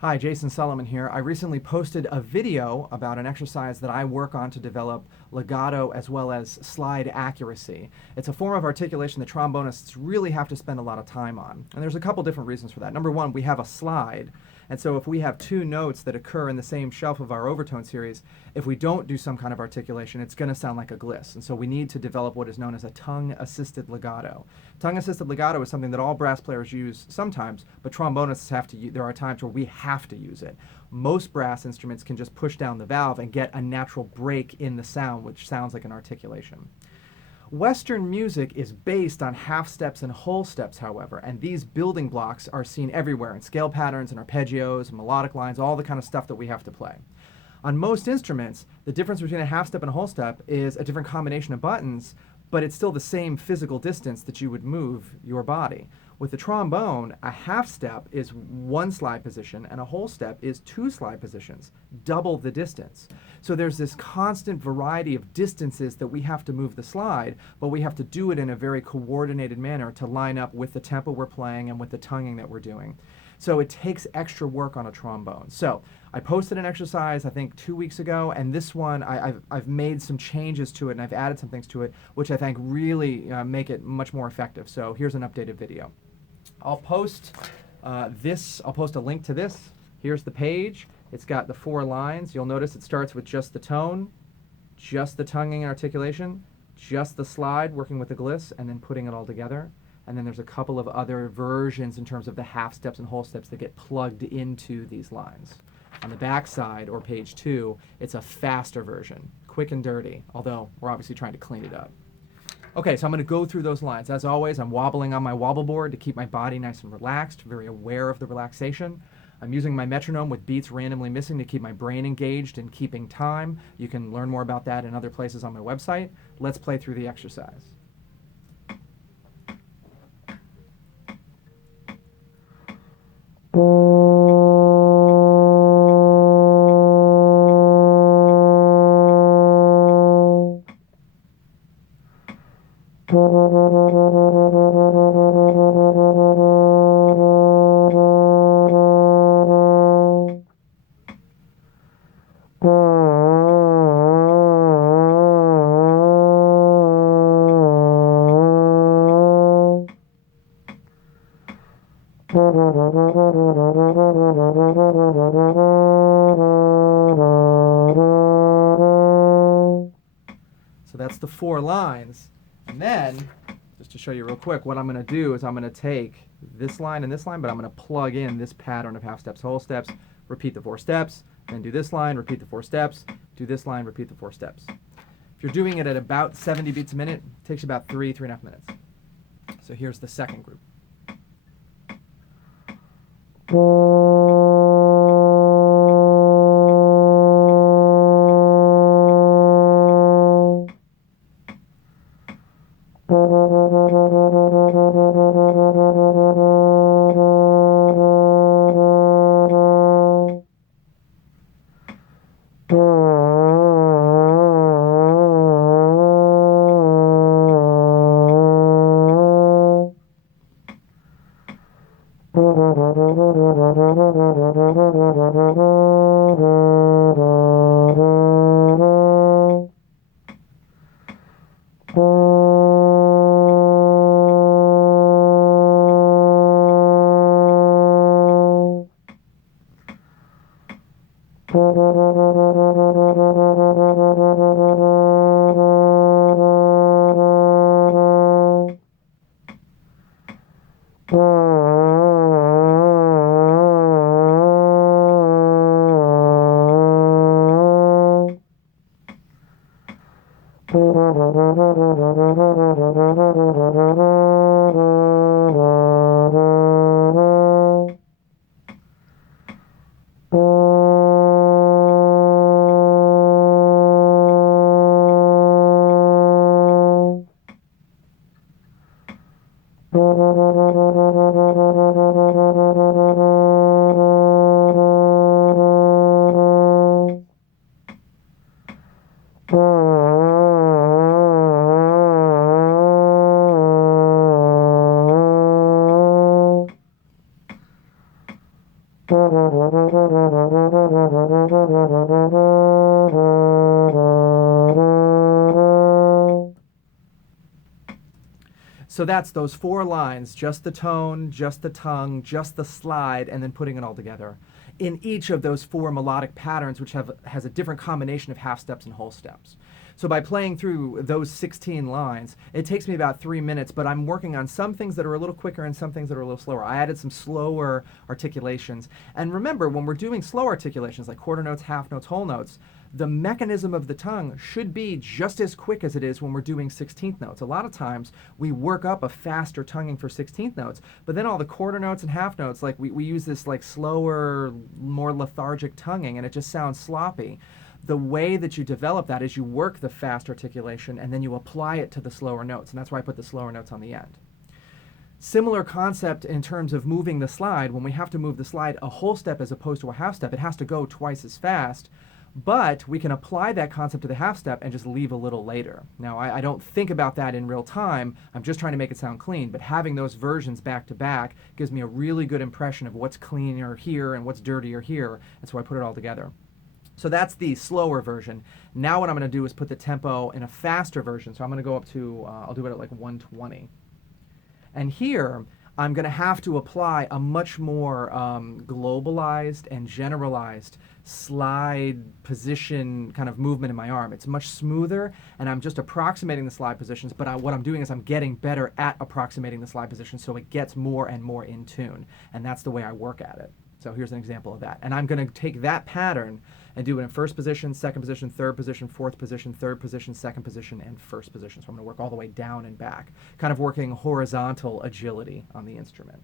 Hi, Jason Sulliman here. I recently posted a video about an exercise that I work on to develop legato as well as slide accuracy. It's a form of articulation that trombonists really have to spend a lot of time on. And there's a couple different reasons for that. Number one, we have a slide. And so if we have two notes that occur in the same shelf of our overtone series, if we don't do some kind of articulation, it's going to sound like a gliss. And so we need to develop what is known as a tongue-assisted legato. Tongue-assisted legato is something that all brass players use sometimes, but trombonists have to use. There are times where we have to use it. Most brass instruments can just push down the valve and get a natural break in the sound, which sounds like an articulation. Western music is based on half steps and whole steps, however, and these building blocks are seen everywhere in scale patterns and arpeggios, melodic lines, all the kind of stuff that we have to play. On most instruments, the difference between a half step and a whole step is a different combination of buttons, but it's still the same physical distance that you would move your body. With the trombone, a half step is one slide position and a whole step is two slide positions, double the distance. So there's this constant variety of distances that we have to move the slide, but we have to do it in a very coordinated manner to line up with the tempo we're playing and with the tonguing that we're doing. So it takes extra work on a trombone. So I posted an exercise, I think 2 weeks ago, and this one I've made some changes to it and I've added some things to it, which I think really make it much more effective. So here's an updated video. I'll post I'll post a link to this. Here's the page. It's got the 4 lines. You'll notice it starts with just the tone, just the tonguing and articulation, just the slide working with the gliss, and then putting it all together. And then there's a couple of other versions in terms of the half steps and whole steps that get plugged into these lines. On the back side, or page 2, it's a faster version, quick and dirty, although we're obviously trying to clean it up. Okay, so I'm going to go through those lines. As always, I'm wobbling on my wobble board to keep my body nice and relaxed, very aware of the relaxation. I'm using my metronome with beats randomly missing to keep my brain engaged and keeping time. You can learn more about that in other places on my website. Let's play through the exercise. So that's the 4 lines. And then, just to show you real quick, what I'm going to do is I'm going to take this line and this line, but I'm going to plug in this pattern of half steps, whole steps, repeat the 4 steps, then do this line, repeat the 4 steps, do this line, repeat the 4 steps. If you're doing it at about 70 beats a minute, it takes about 3.5 minutes. So here's the second group. So that's those 4 lines, just the tone, just the tongue, just the slide, and then putting it all together. In each of those 4 melodic patterns, which has a different combination of half steps and whole steps. So by playing through those 16 lines, it takes me about 3 minutes, but I'm working on some things that are a little quicker and some things that are a little slower. I added some slower articulations. And remember, when we're doing slow articulations, like quarter notes, half notes, whole notes, the mechanism of the tongue should be just as quick as it is when we're doing 16th notes. A lot of times we work up a faster tonguing for 16th notes, but then all the quarter notes and half notes, like we use this like slower, more lethargic tonguing, and it just sounds sloppy. The way that you develop that is you work the fast articulation and then you apply it to the slower notes, and that's why I put the slower notes on the end. Similar concept in terms of moving the slide. When we have to move the slide a whole step as opposed to a half step, it has to go twice as fast. But we can apply that concept to the half step and just leave a little later. Now, I don't think about that in real time. I'm just trying to make it sound clean. But having those versions back to back gives me a really good impression of what's cleaner here and what's dirtier here. And so I put it all together. So that's the slower version. Now what I'm going to do is put the tempo in a faster version. So I'm going to go up to, I'll do it at like 120. And here, I'm going to have to apply a much more globalized and generalized slide position kind of movement in my arm. It's much smoother, and I'm just approximating the slide positions, but what I'm doing is I'm getting better at approximating the slide position so it gets more and more in tune, and that's the way I work at it. So here's an example of that. And I'm going to take that pattern and do it in first position, second position, third position, fourth position, third position, second position, and first position. So I'm going to work all the way down and back, kind of working horizontal agility on the instrument.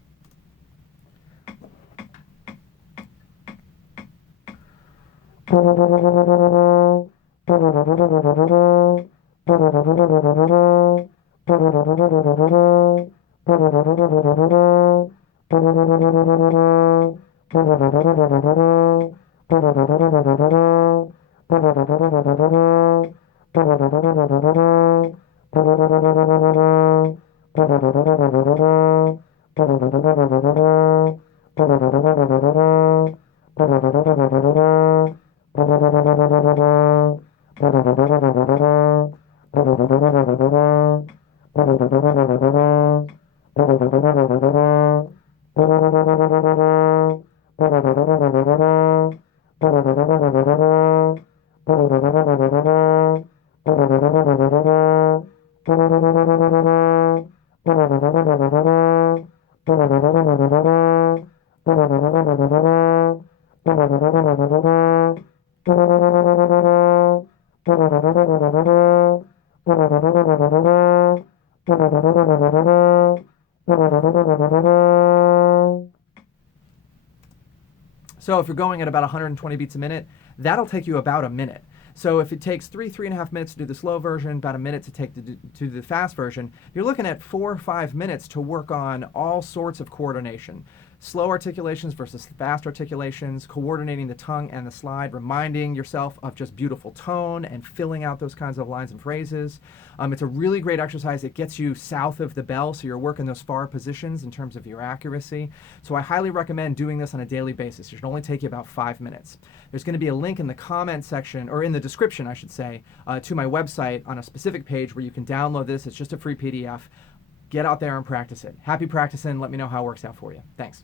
So if you're going at about 120 beats a minute, that'll take you about a minute. So if it takes 3.5 minutes to do the slow version, about a minute to take to do the fast version, you're looking at 4 or 5 minutes to work on all sorts of coordination. Slow articulations versus fast articulations, coordinating the tongue and the slide, reminding yourself of just beautiful tone and filling out those kinds of lines and phrases. It's a really great exercise. It gets you south of the bell, so you're working those far positions in terms of your accuracy. So I highly recommend doing this on a daily basis. It should only take you about 5 minutes. There's going to be a link in the comment section, or in the description, I should say, to my website on a specific page where you can download this. It's just a free PDF. Get out there and practice it. Happy practicing. Let me know how it works out for you. Thanks.